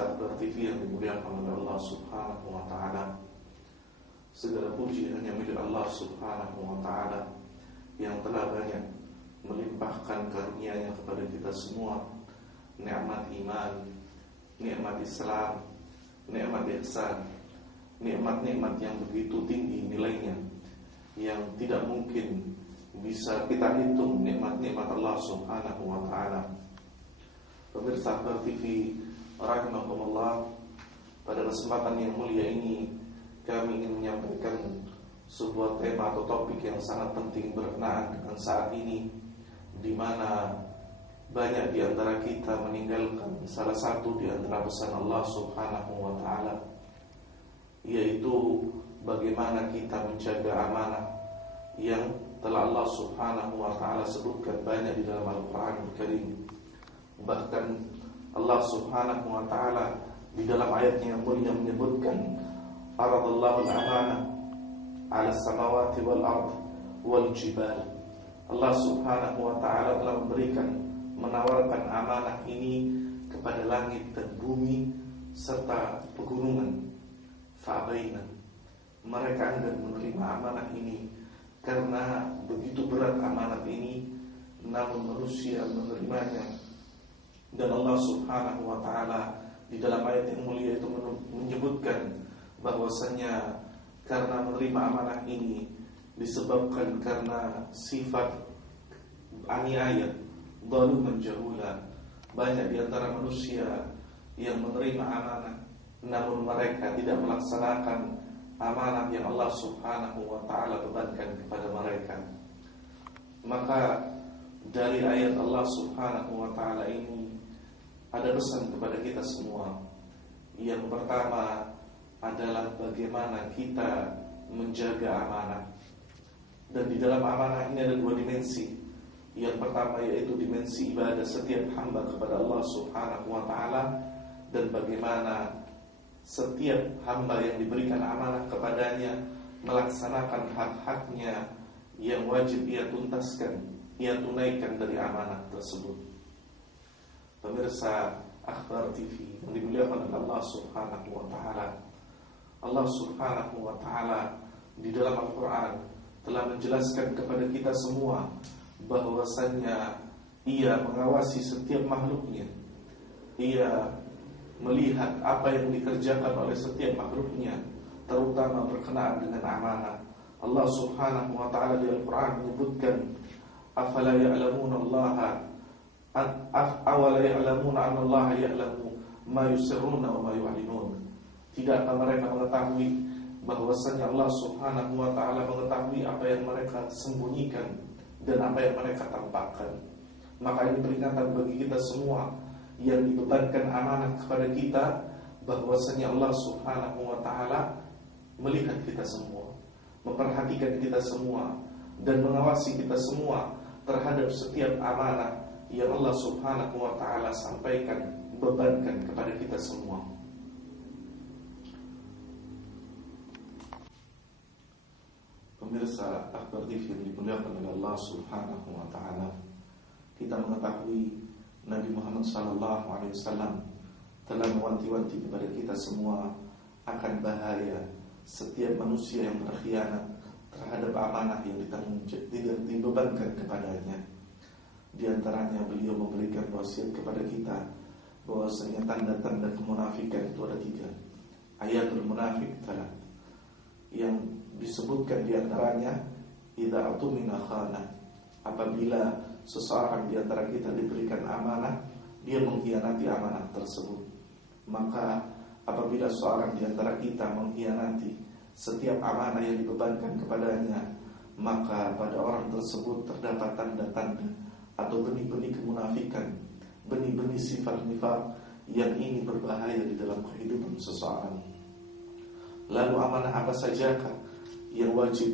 Pemirsa Akbar TV yang dimuliakan oleh Allah Subhanahu wa Ta'ala, segala puji hanya milik Allah Subhanahu wa Ta'ala yang telah banyak melimpahkan karunia-Nya kepada kita semua, nikmat iman, nikmat Islam, nikmat ihsan, nikmat-nikmat yang begitu tinggi nilainya, yang tidak mungkin bisa kita hitung nikmat-nikmat Allah Subhanahu wa Ta'ala. Pemirsa Akbar TV rahimakumullah, pada kesempatan yang mulia ini kami ingin menyampaikan sebuah tema atau topik yang sangat penting berkenaan dengan saat ini, di mana banyak di antara kita meninggalkan salah satu di antara pesan Allah Subhanahu wa Ta'ala, yaitu bagaimana kita menjaga amanah yang telah Allah Subhanahu wa Ta'ala sebutkan banyak di dalam Al-Quran Al-Karim. Bahkan Allah Subhanahu wa Ta'ala di dalam ayatnya yang mulia menyebutkan aradallahu al-amanah ala samawati wal ard wal jibal. Allah Subhanahu wa Ta'ala telah menawarkan amanah ini kepada langit dan bumi serta pegunungan. Fa'abaina, mereka enggan menerima amanah ini karena begitu berat amanah ini, namun manusia menerimanya. Dan Allah Subhanahu wa Ta'ala di dalam ayat yang mulia itu menyebutkan bahwasanya karena menerima amanah ini disebabkan karena sifat aniaya, zaluman jahula. Banyak di antara manusia yang menerima amanah namun mereka tidak melaksanakan amanah yang Allah Subhanahu wa Ta'ala bebankan kepada mereka. Maka dari ayat Allah Subhanahu wa Ta'ala ini ada pesan kepada kita semua. Yang pertama adalah bagaimana kita menjaga amanah. Dan di dalam amanah ini ada dua dimensi. Yang pertama yaitu dimensi ibadah setiap hamba kepada Allah Subhanahu wa Ta'ala, dan bagaimana setiap hamba yang diberikan amanah kepadanya melaksanakan hak-haknya yang wajib ia tuntaskan, ia tunaikan dari amanah tersebut. Pemirsa Akbar TV yang dimuliakan oleh Allah Subhanahu wa Ta'ala, Allah Subhanahu wa Ta'ala di dalam Al-Quran telah menjelaskan kepada kita semua bahwasannya Ia mengawasi setiap makhluknya. Ia melihat apa yang dikerjakan oleh setiap makhluknya, terutama berkenaan dengan amanah. Allah Subhanahu wa Ta'ala di Al-Quran menyebutkan afala ya'lamuna allaha awala ya'lamuna anna allaha ya'lamu ma yusirruna wa ma yu'linun. Tidakkah mereka mengetahui bahwasanya Allah Subhanahu wa Ta'ala mengetahui apa yang mereka sembunyikan dan apa yang mereka tampakkan. Maka ini peringatan bagi kita semua yang dibebankan amanah kepada kita, bahwasanya Allah Subhanahu wa Ta'ala melihat kita semua, memperhatikan kita semua, dan mengawasi kita semua terhadap setiap amanah yang Allah Subhanahu wa Ta'ala sampaikan, bebankan kepada kita semua. Pemirsa Akbar TV yang dimuliakan oleh Allah Subhanahu wa Ta'ala, kita mengetahui Nabi Muhammad SAW telah mewanti-wanti kepada kita semua akan bahaya setiap manusia yang berkhianat terhadap amanah yang dibebankan kepadanya. Di antaranya beliau memberikan wasiat kepada kita bahwasanya tanda-tanda kemunafikan itu ada 3. Ayatul munafik talat, yang disebutkan di antaranya idza atumina khana, apabila seseorang di antara kita diberikan amanah, dia mengkhianati amanah tersebut. Maka apabila seorang di antara kita mengkhianati setiap amanah yang dibebankan kepadanya, maka pada orang tersebut terdapat tanda-tanda atau benih-benih kemunafikan, benih-benih sifat nifaq yang ini berbahaya di dalam kehidupan seseorang. Lalu amanah apa sajakah yang wajib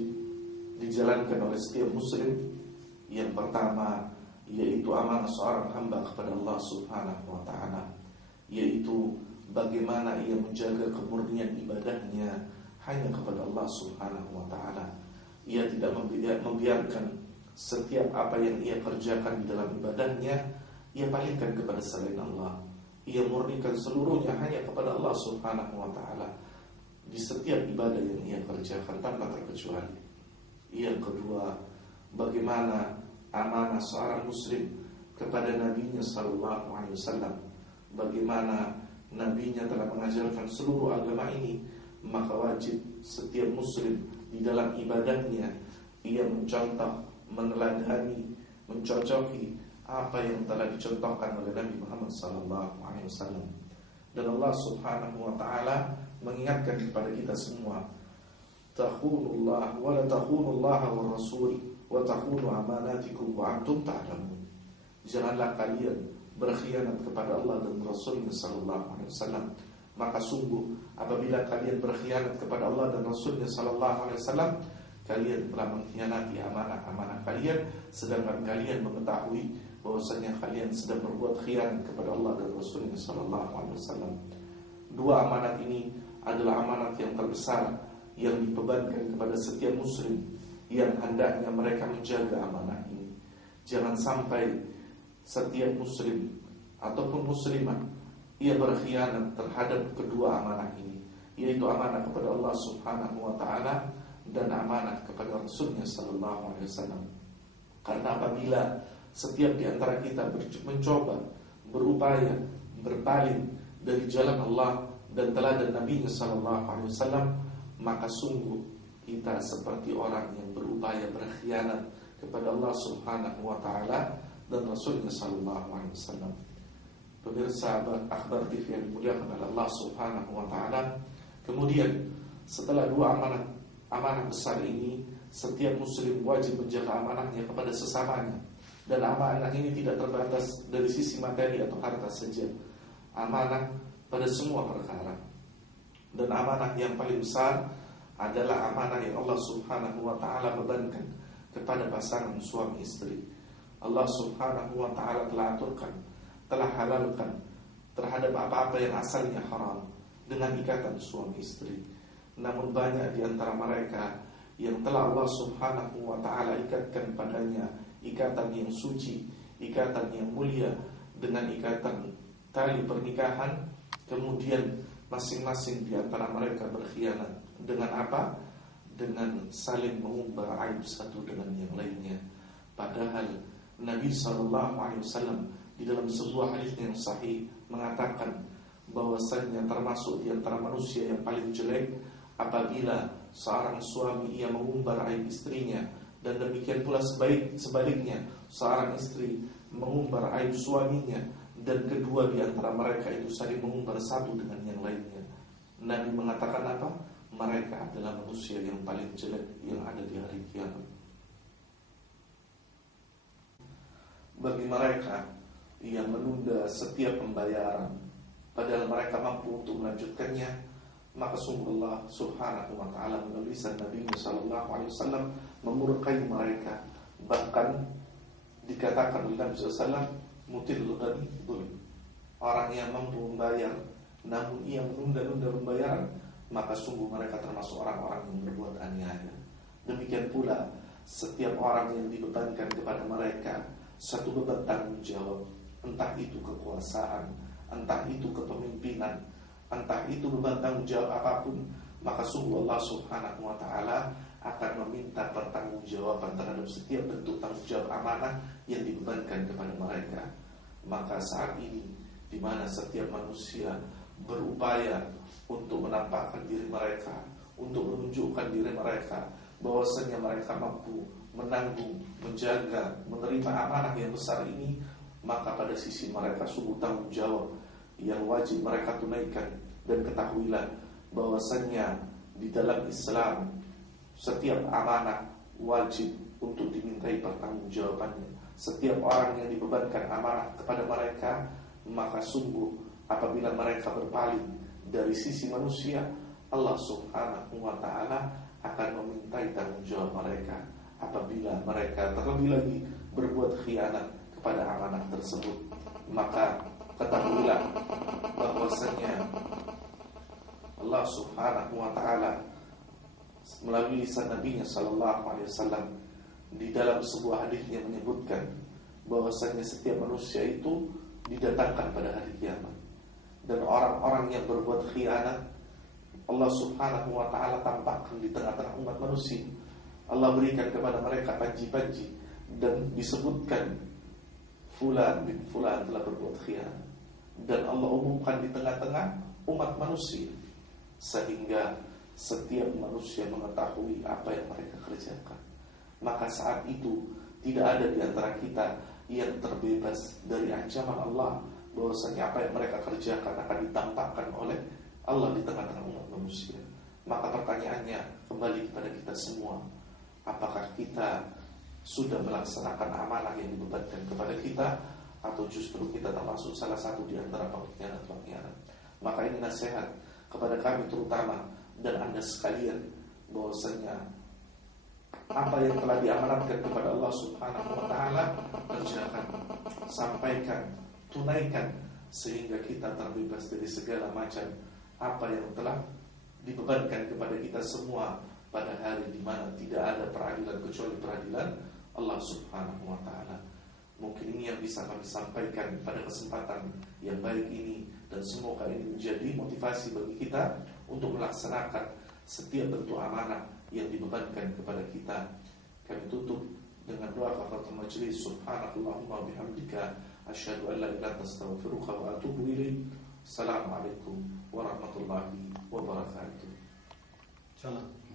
dijalankan oleh setiap muslim? Yang pertama yaitu amanah seorang hamba kepada Allah Subhanahu wa Ta'ala, yaitu bagaimana ia menjaga kemurnian ibadahnya hanya kepada Allah Subhanahu wa Ta'ala. Ia tidak membiarkan setiap apa yang ia kerjakan di dalam ibadahnya ia palingkan kepada selain Allah. ia murnikan seluruhnya hanya kepada Allah Subhanahu wa ta'ala di setiap ibadah yang ia kerjakan tanpa terkecuali. Yang kedua, bagaimana amanah seorang muslim kepada nabinya sallallahu alaihi wasallam. Bagaimana nabinya telah mengajarkan seluruh agama ini, maka wajib setiap muslim di dalam ibadahnya ia mencontoh, meneladani, mencocoki apa yang telah dicontohkan oleh Nabi Muhammad sallallahu alaihi wasallam. Dan Allah Subhanahu wa taala mengingatkan kepada kita semua, takhunullah wa la takhunullaha wa rasul wa takhunu amanatikum wa antum ta'lamun. Janganlah kalian berkhianat kepada Allah dan Rasulnya sallallahu alaihi wasallam. Maka sungguh apabila kalian berkhianat kepada Allah dan Rasulnya sallallahu alaihi wasallam, kalian telah mengkhianati amanah-amanah kalian, sedangkan kalian mengetahui bahwasanya kalian sedang berbuat khianat kepada Allah dan Rasulnya sallallahu alaihi wasallam. Dua amanat ini adalah amanat yang terbesar yang dibebankan kepada setiap muslim yang hendaknya mereka menjaga amanah ini. Jangan sampai setiap muslim ataupun muslimah ia berkhianat terhadap kedua amanah ini, yaitu amanah kepada Allah Subhanahu wa taala dan amanah kepada Rasulnya sallallahu alaihi wasallam. Karena apabila setiap di antara kita mencoba, berupaya berpaling dari jalan Allah dan teladan Nabi sallallahu alaihi wasallam, maka sungguh kita seperti orang yang berupaya berkhianat kepada Allah Subhanahu wa taala dan Rasulnya sallallahu alaihi wasallam. Pemirsa Akhbar TV yang dimuliakan oleh Allah Subhanahu wa taala, kemudian setelah dua amanah besar ini, setiap muslim wajib menjaga amanahnya kepada sesamanya. Dan amanah ini tidak terbatas dari sisi materi atau harta saja. Amanah pada semua perkara. Dan amanah yang paling besar adalah amanah yang Allah Subhanahu wa ta'ala bebankan kepada pasangan suami istri. Allah Subhanahu wa ta'ala telah aturkan, telah halalkan terhadap apa-apa yang asalnya haram dengan ikatan suami istri. Namun banyak di antara mereka yang telah Allah Subhanahu wa ta'ala ikatkan padanya ikatan yang suci, ikatan yang mulia dengan ikatan tali pernikahan, kemudian masing-masing di antara mereka berkhianat. Dengan apa? Dengan saling mengumbar aib satu dengan yang lainnya. Padahal Nabi SAW di dalam sebuah hadis yang sahih mengatakan bahwasanya termasuk di antara manusia yang paling jelek apabila seorang suami ia mengumbar aib istrinya, dan demikian pula sebaliknya seorang istri mengumbar aib suaminya, dan kedua di antara mereka itu saling mengumbar satu dengan yang lainnya. Nabi mengatakan apa? Mereka adalah manusia yang paling jelek yang ada di hari kiamat. Bagi mereka yang menunda setiap pembayaran padahal mereka mampu untuk melanjutkannya, maka sungguh Allah Subhanahu wa ta'ala melalui lisan Nabi sallallahu alaihi wasallam memurkai mereka. Bahkan dikatakan oleh Nabi SAW, mutilul ghani dzulm. Orang yang mampu membayar namun ia menunda-nunda pembayaran, maka sungguh mereka termasuk orang-orang yang berbuat aniaya. Demikian pula setiap orang yang dibebankan kepada mereka satu beban tanggung jawab, entah itu kekuasaan, entah itu kepemimpinan, entah itu beban tanggung jawab apapun, maka sungguh Allah Subhanahu wa ta'ala akan meminta pertanggungjawaban terhadap setiap bentuk tanggung jawab amanah yang dibebankan kepada mereka. Maka saat ini di mana setiap manusia berupaya untuk menampakkan diri mereka, untuk menunjukkan diri mereka bahwasanya mereka mampu menanggung, menjaga, menerima amanah yang besar ini, maka pada sisi mereka sungguh tanggung jawab yang wajib mereka tunaikan. Dan ketahuilah bahwasanya di dalam Islam setiap amanah wajib untuk dimintai pertanggungjawabannya. Setiap orang yang dibebankan amanah kepada mereka, maka sungguh apabila mereka berpaling dari sisi manusia, Allah Subhanahu wa ta'ala akan memintai tanggung jawab mereka apabila mereka terlebih lagi berbuat khianat kepada amanah tersebut. Maka ketahuilah bahwasanya Allah Subhanahu wa ta'ala melalui lisan Nabi sallallahu alaihi wasallam di dalam sebuah hadisnya menyebutkan bahwasanya setiap manusia itu didatangkan pada hari kiamat. Dan orang-orang yang berbuat khianat, Allah subhanahu wa ta'ala tampakkan di tengah-tengah umat manusia. Allah berikan kepada mereka panji-panji dan disebutkan fulan bin fulan telah berbuat khianat, dan Allah umumkan di tengah-tengah umat manusia, sehingga setiap manusia mengetahui apa yang mereka kerjakan. Maka saat itu tidak ada di antara kita yang terbebas dari ancaman Allah, bahwasanya apa yang mereka kerjakan akan ditampakkan oleh Allah di tengah-tengah umat manusia. Maka pertanyaannya kembali kepada kita semua, apakah kita sudah melaksanakan amanah yang dibebankan kepada kita, atau justru kita termasuk salah satu di antara pengkhianat-pengkhianat? Maka ini nasihat kepada kami terutama dan Anda sekalian, bahwasanya apa yang telah diamanatkan kepada Allah subhanahu wa ta'ala, kerjakan, sampaikan, tunaikan, sehingga kita terbebas dari segala macam apa yang telah dibebankan kepada kita semua pada hari di mana tidak ada peradilan kecuali peradilan Allah subhanahu wa ta'ala. Mungkin ini yang bisa kami sampaikan pada kesempatan yang baik ini, dan semoga ini menjadi motivasi bagi kita untuk melaksanakan setiap bentuk amanah yang dibebankan kepada kita. Kami tutup dengan doa kafaratul majlis. Subhanakallahumma bihamdika asyhadu an la ilaha illa anta astaghfiruka wa atubu ilaik. Assalamualaikum warahmatullahi wabarakatuh. Insyaallah.